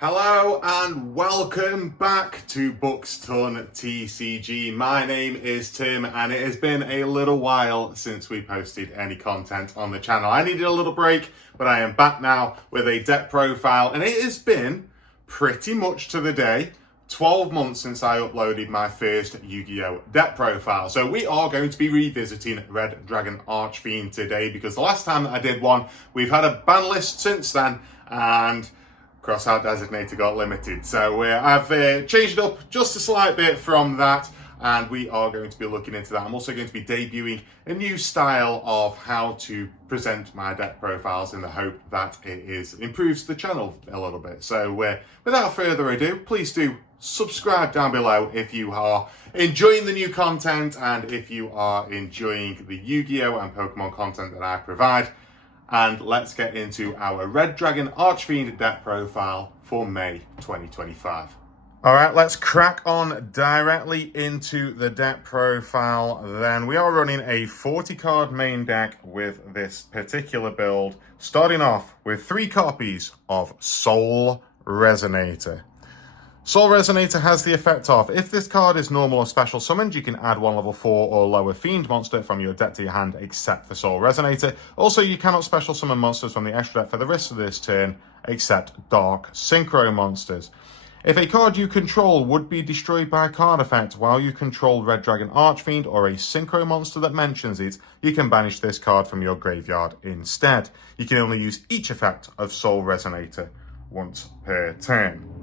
Hello and welcome back to Books Ton TCG. My name is Tim and it has been a little while since we posted any content on the channel. I needed a little break, but I am back now with a deck profile, and it has been pretty much to the day 12 months since I uploaded my first Yu-Gi-Oh deck profile. So we are going to be revisiting Red Dragon Archfiend today, because the last time that I did one, we've had a ban list since then, and Crossout Designator got limited. So I've changed it up just a slight bit from that, and we are going to be looking into that. I'm also going to be debuting a new style of how to present my deck profiles in the hope that it improves the channel a little bit. So without further ado, please do subscribe down below if you are enjoying the new content and if you are enjoying the Yu-Gi-Oh and Pokemon content that I provide. And let's get into our Red Dragon Archfiend deck profile for May 2025. All right, let's crack on directly into the deck profile then. We are running a 40-card main deck with this particular build, starting off with 3 copies of Soul Resonator. Soul Resonator has the effect of, if this card is normal or special summoned, you can add 1 level 4 or lower Fiend monster from your deck to your hand except for Soul Resonator. Also, you cannot special summon monsters from the extra deck for the rest of this turn except Dark Synchro monsters. If a card you control would be destroyed by a card effect while you control Red Dragon Archfiend or a Synchro monster that mentions it, you can banish this card from your graveyard instead. You can only use each effect of Soul Resonator once per turn.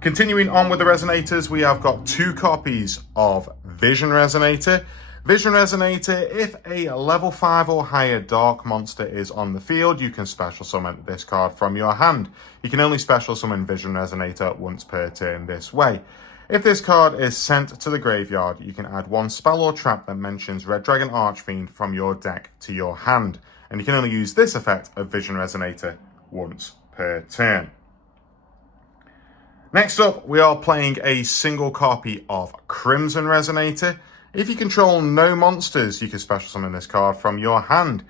Continuing on with the Resonators, we have got 2 copies of Vision Resonator. Vision Resonator, if a level 5 or higher Dark monster is on the field, you can special summon this card from your hand. You can only special summon Vision Resonator once per turn this way. If this card is sent to the graveyard, you can add 1 spell or trap that mentions Red Dragon Archfiend from your deck to your hand. And you can only use this effect of Vision Resonator once per turn. Next up, we are playing a single copy of Crimson Resonator. If you control no monsters, you can special summon this card from your hand.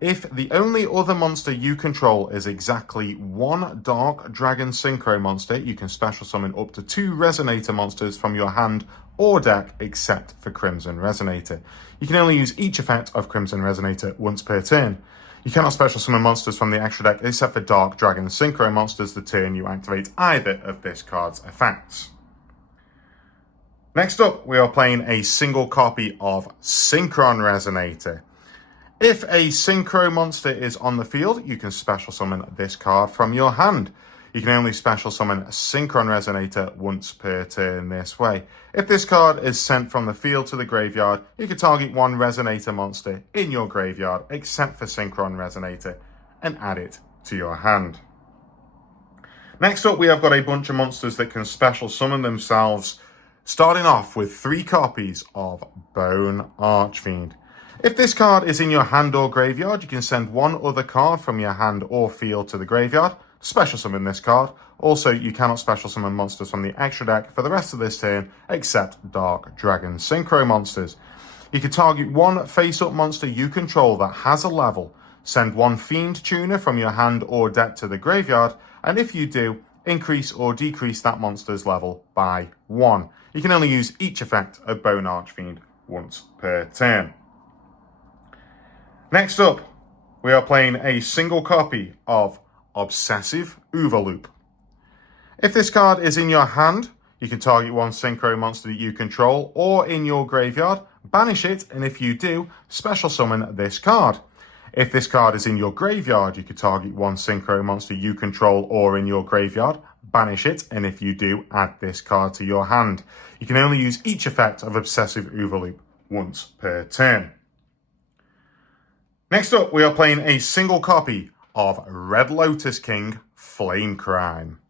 If the only other monster you control is exactly 1 Dark Dragon Synchro monster, you can special summon up to 2 Resonator monsters from your hand or deck except for Crimson Resonator. You can only use each effect of Crimson Resonator once per turn. You cannot special summon monsters from the extra deck except for Dark Dragon Synchro monsters the turn you activate either of this card's effects. Next up, we are playing a single copy of Synchron Resonator. If a Synchro monster is on the field, you can special summon this card from your hand. You can only special summon Synchron Resonator once per turn this way. If this card is sent from the field to the graveyard, you can target 1 Resonator monster in your graveyard except for Synchron Resonator and add it to your hand. Next up, we have got a bunch of monsters that can special summon themselves, starting off with 3 copies of Bone Archfiend. If this card is in your hand or graveyard, you can send 1 other card from your hand or field to the graveyard, special summon this card. Also, you cannot special summon monsters from the extra deck for the rest of this turn except Dark Dragon Synchro monsters. You can target 1 face-up monster you control that has a level, send 1 Fiend Tuner from your hand or deck to the graveyard, and if you do, increase or decrease that monster's level by 1. You can only use each effect of Bone Archfiend once per turn. Next up, we are playing a single copy of Obsessive Overloop. If this card is in your hand, you can target 1 Synchro monster that you control or in your graveyard, banish it, and if you do, special summon this card. If this card is in your graveyard, you can target 1 Synchro monster you control or in your graveyard, banish it, and if you do, add this card to your hand. You can only use each effect of Obsessive Overloop once per turn. Next up, we are playing a single copy of Red Lotus King Flame Crime.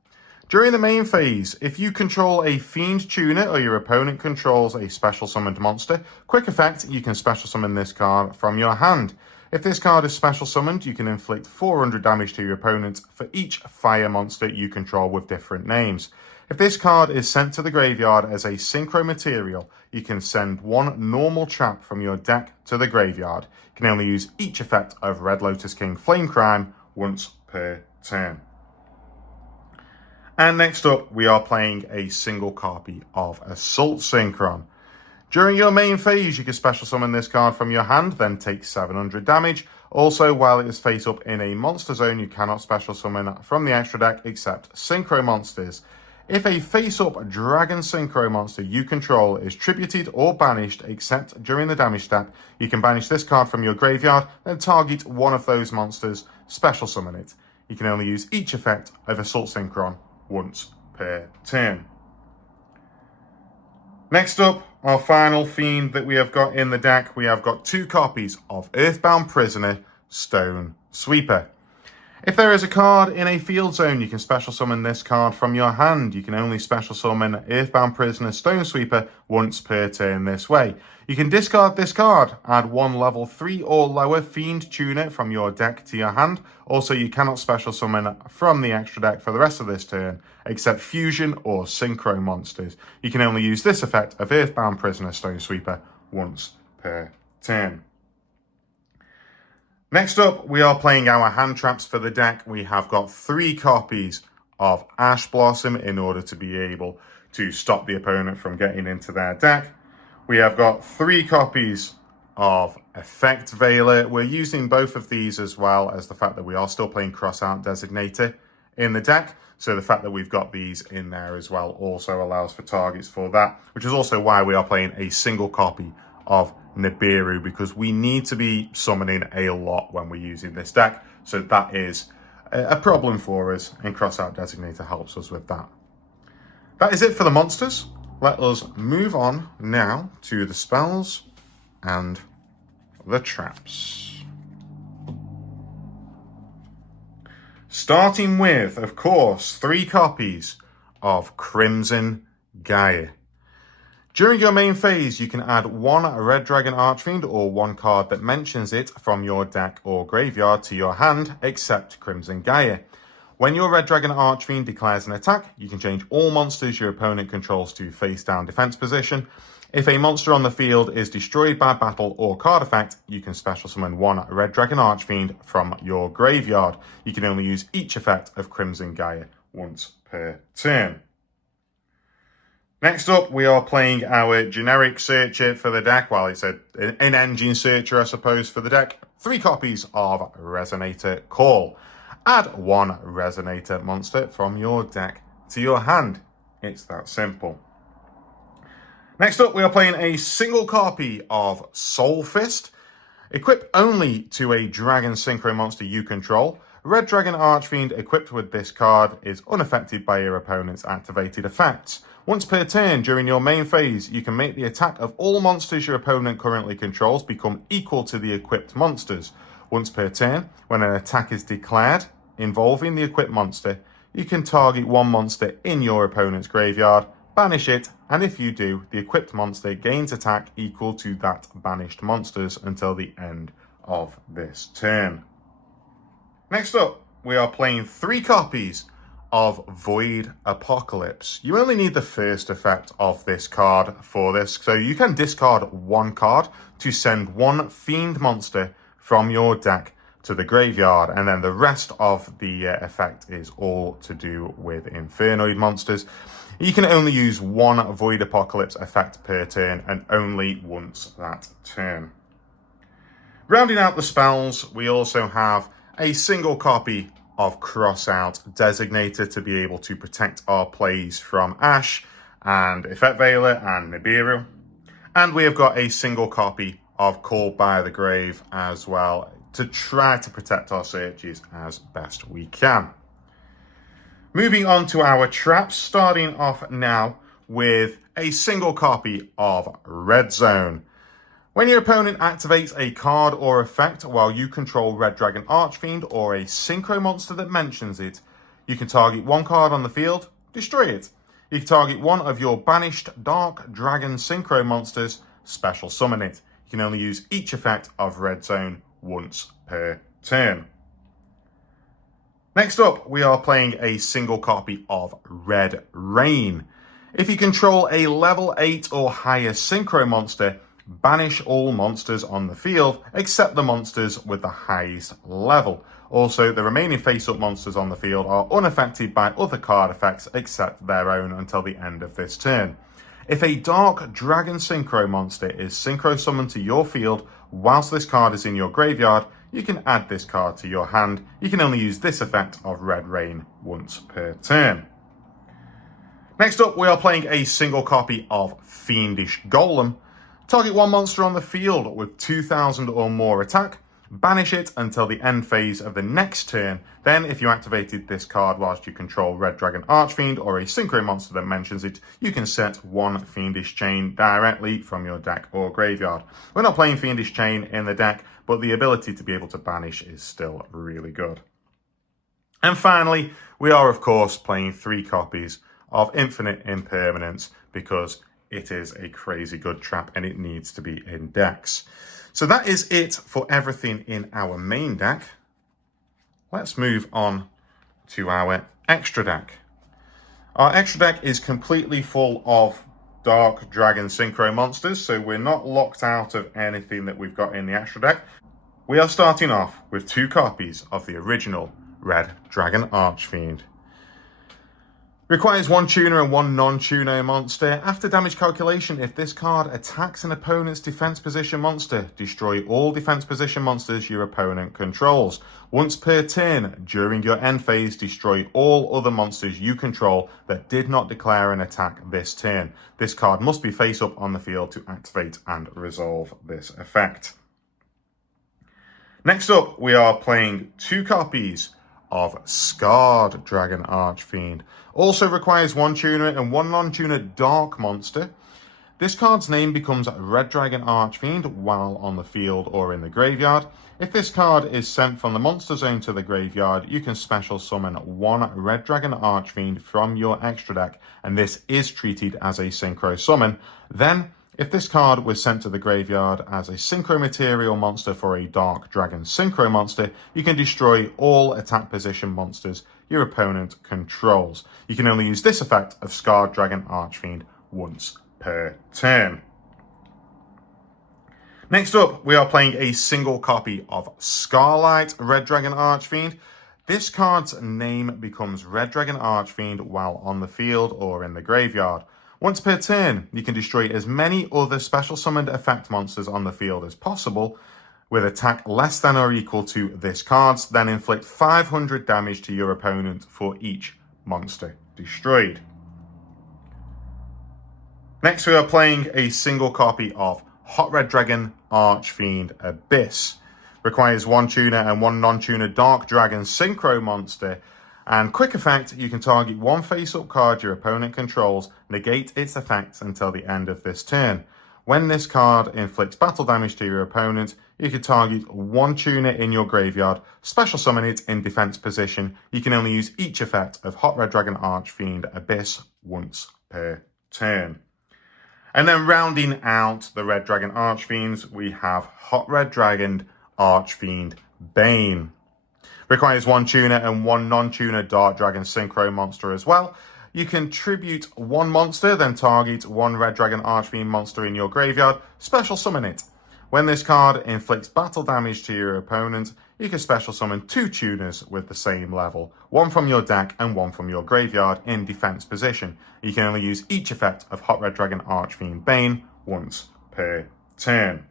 During the main phase, if you control a Fiend Tuner or your opponent controls a special summoned monster, quick effect, you can special summon this card from your hand. If this card is special summoned, you can inflict 400 damage to your opponent for each fire monster you control with different names. If this card is sent to the graveyard as a synchro material, you can send 1 normal trap from your deck to the graveyard. You can only use each effect of Red Lotus King Flame Crime once per turn. And next up, we are playing a single copy of Assault Synchron. During your main phase, you can special summon this card from your hand, then take 700 damage. Also, while it is face up in a monster zone, you cannot special summon from the extra deck except Synchro monsters. If a face-up Dragon Synchro monster you control is tributed or banished except during the damage step, you can banish this card from your graveyard, then target one of those monsters, special summon it. You can only use each effect of Assault Synchron once per turn. Next up, our final fiend that we have got in the deck, we have got 2 copies of Earthbound Prisoner, Stone Sweeper. If there is a card in a field zone, you can special summon this card from your hand. You can only special summon Earthbound Prisoner Stone Sweeper once per turn this way. You can discard this card, add 1 level 3 or lower Fiend Tuner from your deck to your hand. Also, you cannot special summon from the extra deck for the rest of this turn, except Fusion or Synchro monsters. You can only use this effect of Earthbound Prisoner Stone Sweeper once per turn. Next up, we are playing our hand traps for the deck. We have got 3 copies of Ash Blossom in order to be able to stop the opponent from getting into their deck. We have got 3 copies of Effect Veiler. We're using both of these as well as the fact that we are still playing Crossout Designator in the deck. So the fact that we've got these in there as well also allows for targets for that, which is also why we are playing a single copy of Nibiru, because we need to be summoning a lot when we're using this deck. So that is a problem for us, and Crossout Designator helps us with that. That is it for the monsters. Let us move on now to the spells and the traps. Starting with, of course, 3 copies of Crimson Gaia. During your main phase, you can add 1 Red Dragon Archfiend or 1 card that mentions it from your deck or graveyard to your hand, except Crimson Gaia. When your Red Dragon Archfiend declares an attack, you can change all monsters your opponent controls to face down defense position. If a monster on the field is destroyed by battle or card effect, you can special summon 1 Red Dragon Archfiend from your graveyard. You can only use each effect of Crimson Gaia once per turn. Next up, we are playing our generic searcher for the deck. Well, it's an engine searcher, I suppose, for the deck. 3 copies of Resonator Call. Add 1 Resonator monster from your deck to your hand. It's that simple. Next up, we are playing a single copy of Soul Fist. Equip only to a Dragon Synchro monster you control. Red Dragon Archfiend equipped with this card is unaffected by your opponent's activated effects. Once per turn during your main phase, you can make the attack of all monsters your opponent currently controls become equal to the equipped monsters. Once per turn, when an attack is declared involving the equipped monster, you can target 1 monster in your opponent's graveyard, banish it, and if you do, the equipped monster gains attack equal to that banished monster's until the end of this turn. Next up, we are playing 3 copies of Void Apocalypse. You only need the first effect of this card for this, so you can discard 1 card to send 1 Fiend monster from your deck to the graveyard, and then the rest of the effect is all to do with Infernoid monsters. You can only use 1 Void Apocalypse effect per turn, and only once that turn. Rounding out the spells, we also have a single copy of Crossout Designator to be able to protect our plays from Ash and Effect Veiler and Nibiru. And we have got a single copy of Called by the Grave as well to try to protect our searches as best we can. Moving on to our traps, starting off now with a single copy of Red Zone. When your opponent activates a card or effect while you control Red Dragon Archfiend or a Synchro monster that mentions it, you can target 1 card on the field, destroy it. You can target 1 of your banished Dark Dragon Synchro monsters, special summon it. You can only use each effect of Red Zone once per turn. Next up, we are playing a single copy of Red Rain. If you control a level 8 or higher Synchro monster, Banish all monsters on the field except the monsters with the highest level. Also, the remaining face-up monsters on the field are unaffected by other card effects except their own until the end of this turn. If a Dark Dragon Synchro monster is synchro summoned to your field whilst this card is in your graveyard, you can add this card to your hand. You can only use this effect of Red Rain once per turn. Next up, we are playing a single copy of Fiendish Golem. Target one monster on the field with 2,000 or more attack. Banish it until the end phase of the next turn. Then, if you activated this card whilst you control Red Dragon Archfiend or a synchro monster that mentions it, you can set one Fiendish Chain directly from your deck or graveyard. We're not playing Fiendish Chain in the deck, but the ability to be able to banish is still really good. And finally, we are of course playing 3 copies of Infinite Impermanence because it is a crazy good trap and it needs to be in decks. So that is it for everything in our main deck. Let's move on to our extra deck. Our extra deck is completely full of Dark Dragon Synchro monsters, so we're not locked out of anything that we've got in the extra deck. We are starting off with 2 copies of the original Red Dragon Archfiend. Requires 1 tuner and 1 non-tuner monster. After damage calculation, if this card attacks an opponent's defense position monster, destroy all defense position monsters your opponent controls. Once per turn, during your end phase, destroy all other monsters you control that did not declare an attack this turn. This card must be face up on the field to activate and resolve this effect. Next up, we are playing 2 copies of Scarred Dragon Archfiend. Also requires 1 tuner and 1 non-tuner dark monster. This card's name becomes Red Dragon Archfiend while on the field or in the graveyard. If this card is sent from the monster zone to the graveyard, you can special summon 1 Red Dragon Archfiend from your extra deck, and this is treated as a synchro summon. Then, if this card was sent to the graveyard as a synchro material monster for a Dark Dragon Synchro monster, you can destroy all attack position monsters your opponent controls. You can only use this effect of Scarred Dragon Archfiend once per turn. Next up, we are playing a single copy of Scarlight Red Dragon Archfiend. This card's name becomes Red Dragon Archfiend while on the field or in the graveyard. Once per turn, you can destroy as many other special summoned effect monsters on the field as possible with attack less than or equal to this card's, then inflict 500 damage to your opponent for each monster destroyed. Next, we are playing a single copy of Hot Red Dragon Archfiend Abyss. Requires 1 tuner and 1 non-tuner Dark Dragon Synchro monster. And quick effect, you can target 1 face-up card your opponent controls, negate its effects until the end of this turn. When this card inflicts battle damage to your opponent, you can target 1 tuner in your graveyard, special summon it in defense position. You can only use each effect of Hot Red Dragon Archfiend Abyss once per turn. And then rounding out the Red Dragon Archfiends, we have Hot Red Dragon Archfiend Bane. Requires 1 tuner and 1 non-tuner Dark Dragon Synchro monster as well. You can tribute 1 monster, then target 1 Red Dragon Archfiend monster in your graveyard, special summon it. When this card inflicts battle damage to your opponent, you can special summon 2 tuners with the same level, 1 from your deck and 1 from your graveyard in defense position. You can only use each effect of Hot Red Dragon Archfiend Bane once per turn.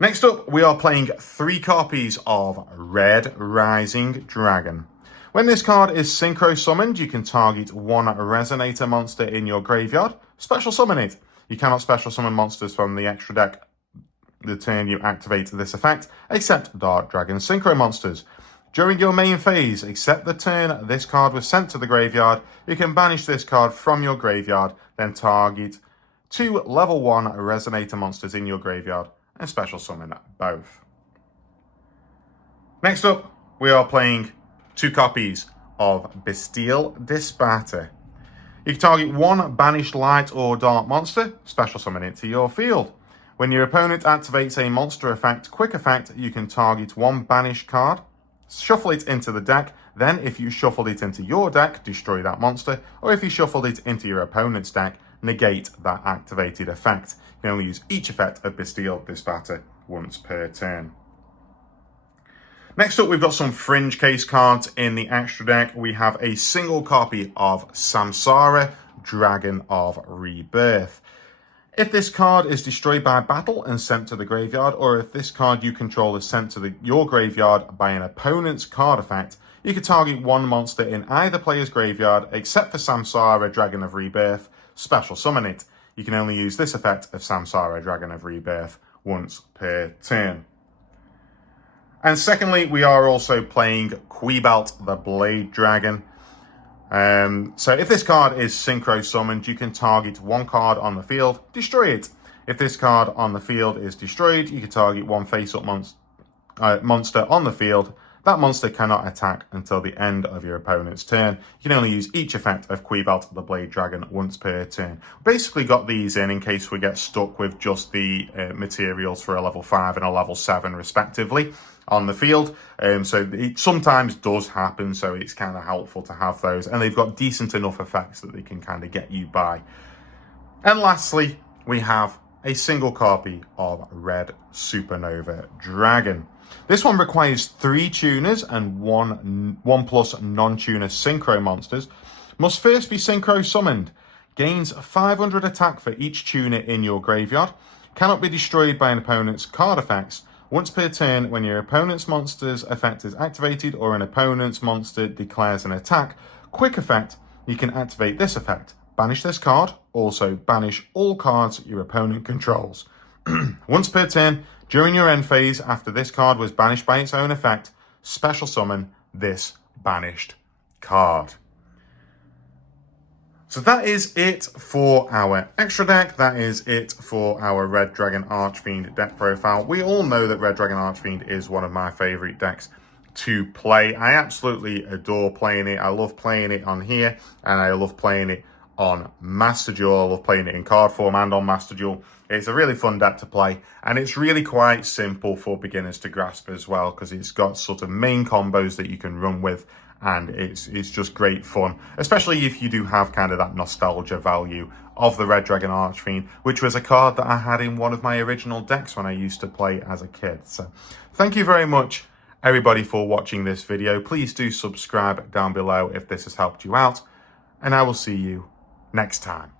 Next up, we are playing 3 copies of Red Rising Dragon. When this card is synchro summoned, you can target 1 Resonator monster in your graveyard, special summon it. You cannot special summon monsters from the extra deck the turn you activate this effect, except Dark Dragon Synchro monsters. During your main phase, except the turn this card was sent to the graveyard, you can banish this card from your graveyard, then target 2 level 1 Resonator monsters in your graveyard, and special summon both. Next up, we are playing 2 copies of Bestial Dispater. You can target 1 banished light or dark monster, special summon it to your field. When your opponent activates a monster effect, quick effect, you can target 1 banished card, shuffle it into the deck, then if you shuffled it into your deck, destroy that monster, or if you shuffled it into your opponent's deck, negate that activated effect. You can only use each effect of Bestial Disbatter once per turn. Next up, we've got some fringe case cards in the extra deck. We have a single copy of Samsara, Dragon of Rebirth. If this card is destroyed by battle and sent to the graveyard, or if this card you control is sent to your graveyard by an opponent's card effect, you can target one monster in either player's graveyard, except for Samsara, Dragon of Rebirth, special summon it. You can only use this effect of Samsara, Dragon of Rebirth once per turn. And secondly, we are also playing Quibelt, the Blade Dragon. So if this card is synchro summoned, you can target one card on the field, destroy it. If this card on the field is destroyed, you can target one face-up monster on the field. That monster cannot attack until the end of your opponent's turn. You can only use each effect of Quibelt, the Blade Dragon, once per turn. Basically got these in case we get stuck with just the materials for a level 5 and a level 7 respectively on the field. So it sometimes does happen, so it's kind of helpful to have those. And they've got decent enough effects that they can kind of get you by. And lastly, we have a single copy of Red Supernova Dragon. This one requires 3 tuners and 1+ non-tuner synchro monsters. Must first be synchro summoned. Gains 500 attack for each tuner in your graveyard. Cannot be destroyed by an opponent's card effects. Once per turn, when your opponent's monster's effect is activated or an opponent's monster declares an attack, quick effect, you can activate this effect. Banish this card. Also, banish all cards your opponent controls. Once per turn, during your end phase, after this card was banished by its own effect, special summon this banished card. So that is it for our extra deck. That is it for our Red Dragon Archfiend deck profile. We all know that Red Dragon Archfiend is one of my favourite decks to play. I absolutely adore playing it. I love playing it on here, and I love playing it on Master Duel. I love playing it in card form and on Master Duel. It's a really fun deck to play, and it's really quite simple for beginners to grasp as well, because it's got sort of main combos that you can run with, and it's just great fun, especially if you do have kind of that nostalgia value of the Red Dragon Archfiend, which was a card that I had in one of my original decks when I used to play as a kid. So thank you very much, everybody, for watching this video. Please do subscribe down below if this has helped you out, and I will see you next time.